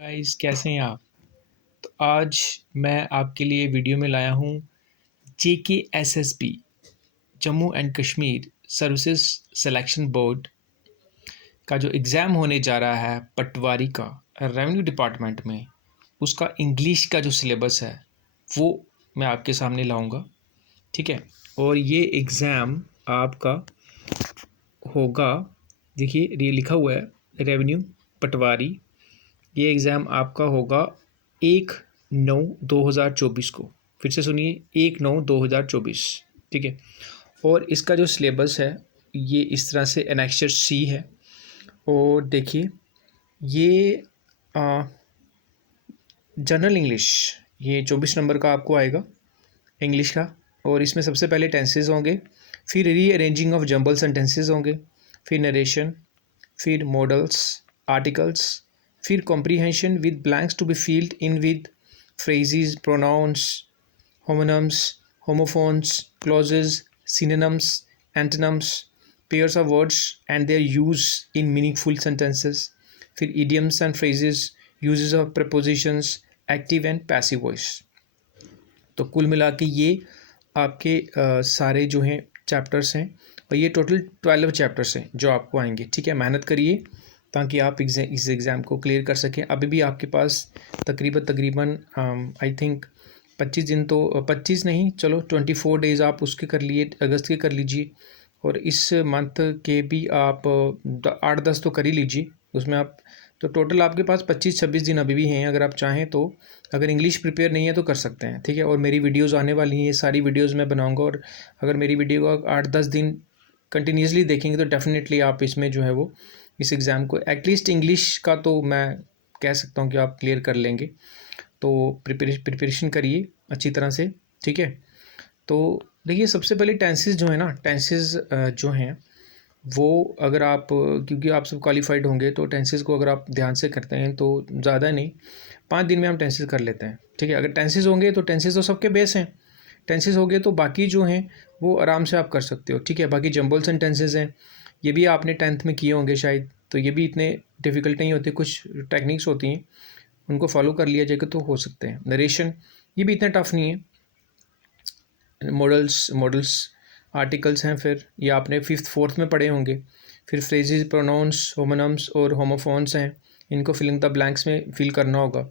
Guys कैसे हैं आप। तो आज मैं आपके लिए वीडियो में लाया हूँ JKSSB Jammu and Kashmir services selection board का जो एग्ज़ाम होने जा रहा है पटवारी का रेवेन्यू डिपार्टमेंट में, उसका इंग्लिश का जो सिलेबस है वो मैं आपके सामने लाऊंगा। ठीक है। और ये एग्ज़ाम आपका होगा, देखिए ये लिखा हुआ है रेवेन्यू पटवारी। ये एग्ज़ाम आपका होगा 1/9/2024 को। फिर से सुनिए, 1/9/2024। ठीक है। और इसका जो सिलेबस है ये इस तरह से एनेक्चर सी है। और देखिए ये जनरल इंग्लिश, ये 24 नंबर का आपको आएगा इंग्लिश का। और इसमें सबसे पहले टेंसेज होंगे, फिर रीअरेंजिंग ऑफ जंबल सेंटेंसेज होंगे, फिर नरेशन, फिर मॉडल्स, आर्टिकल्स, फिर comprehension with blanks to be filled in with phrases, pronouns, homonyms, homophones, clauses, synonyms, antonyms, pairs of words and their use in meaningful sentences, फिर idioms and phrases, uses of prepositions, active and passive voice। तो कुल मिला के ये आपके सारे जो हैं चैप्टर्स हैं, और ये टोटल 12 चैप्टर्स हैं जो आपको आएंगे। ठीक है, मेहनत करिए ताकि आप इस एग्ज़ाम को क्लियर कर सकें। अभी भी आपके पास तकरीबन आई थिंक 25 दिन, तो 25 नहीं, चलो 24 डेज़ आप उसके कर लिए, अगस्त के कर लीजिए। और इस मंथ के भी आप 8-10 तो कर ही लीजिए उसमें आप। तो टोटल आपके पास 25-26 दिन अभी भी हैं। अगर आप चाहें तो, अगर इंग्लिश प्रिपेयर नहीं है तो कर सकते हैं। ठीक है। और मेरी वीडियोस आने वाली हैं, ये सारी वीडियोस मैं बनाऊंगा। और अगर मेरी वीडियो को 8-10 दिन कंटिन्यूसली देखेंगे तो डेफिनेटली आप इसमें जो है वो इस एग्ज़ाम को, एटलीस्ट इंग्लिश का तो मैं कह सकता हूँ कि आप क्लियर कर लेंगे। तो प्रिपरेशन करिए अच्छी तरह से। ठीक है। तो देखिए सबसे पहले टेंसेस जो है ना, टेंसेस जो हैं वो, अगर आप, क्योंकि आप सब क्वालिफाइड होंगे तो टेंसेस को अगर आप ध्यान से करते हैं तो ज़्यादा नहीं, 5 दिन में हम टेंसेस कर लेते हैं। ठीक है। अगर टेंसेस होंगे तो टेंसेस तो सबके बेस हैं, टेंसेस हो गए तो बाकी जो हैं वो आराम से आप कर सकते हो। ठीक है। बाकी जंबल सेंटेंसेस हैं, ये भी आपने 10th में किए होंगे शायद, तो ये भी इतने डिफ़िकल्ट नहीं होते। कुछ टेक्निक्स होती हैं, उनको फॉलो कर लिया जाएगा तो हो सकते हैं। नरेशन, ये भी इतना टफ नहीं है। मॉडल्स आर्टिकल्स हैं, फिर ये आपने 5th 4th में पढ़े होंगे। फिर फ्रेजेस, प्रोनाउंस, होमोनम्स और होमोफोन्स हैं, इनको फिलिंग द ब्लैंक्स में फिल करना होगा।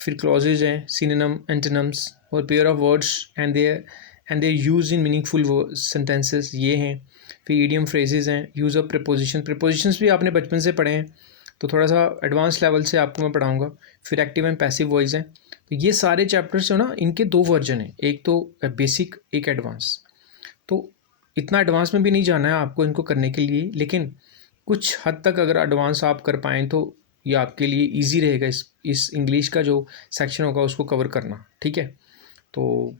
फिर क्लॉजेज हैं, सिनोनिम, एंटोनिम्स और pair of words and their use in meaningful sentences, ये हैं। फिर ईडियम फ्रेजेस हैं, यूज़ ऑफ प्रीपोजिशंस भी आपने बचपन से पढ़े हैं, तो थोड़ा सा एडवांस लेवल से आपको मैं पढ़ाऊँगा। फिर एक्टिव एंड पैसिव वॉइस हैं। तो ये सारे चैप्टर्स जो ना, इनके 2 वर्जन हैं, एक तो बेसिक, एक एडवांस। तो इतना एडवांस में भी नहीं जाना है आपको इनको करने के लिए, लेकिन कुछ हद तक अगर एडवांस आप कर पाएँ तो ये आपके लिए इजी रहेगा इस इंग्लिश का जो सेक्शन होगा उसको कवर करना। ठीक है। तो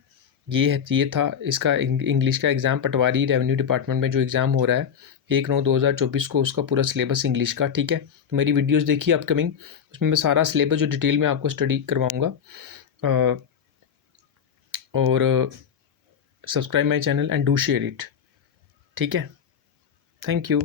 ये था इसका इंग्लिश का एग्ज़ाम, पटवारी रेवेन्यू डिपार्टमेंट में जो एग्ज़ाम हो रहा है 1/9/2024 को, उसका पूरा सिलेबस इंग्लिश का। ठीक है। तो मेरी वीडियोस देखिए अपकमिंग, उसमें मैं सारा सिलेबस जो डिटेल में आपको स्टडी करवाऊँगा। और subscribe my channel and do share it. ठीक है। Thank you.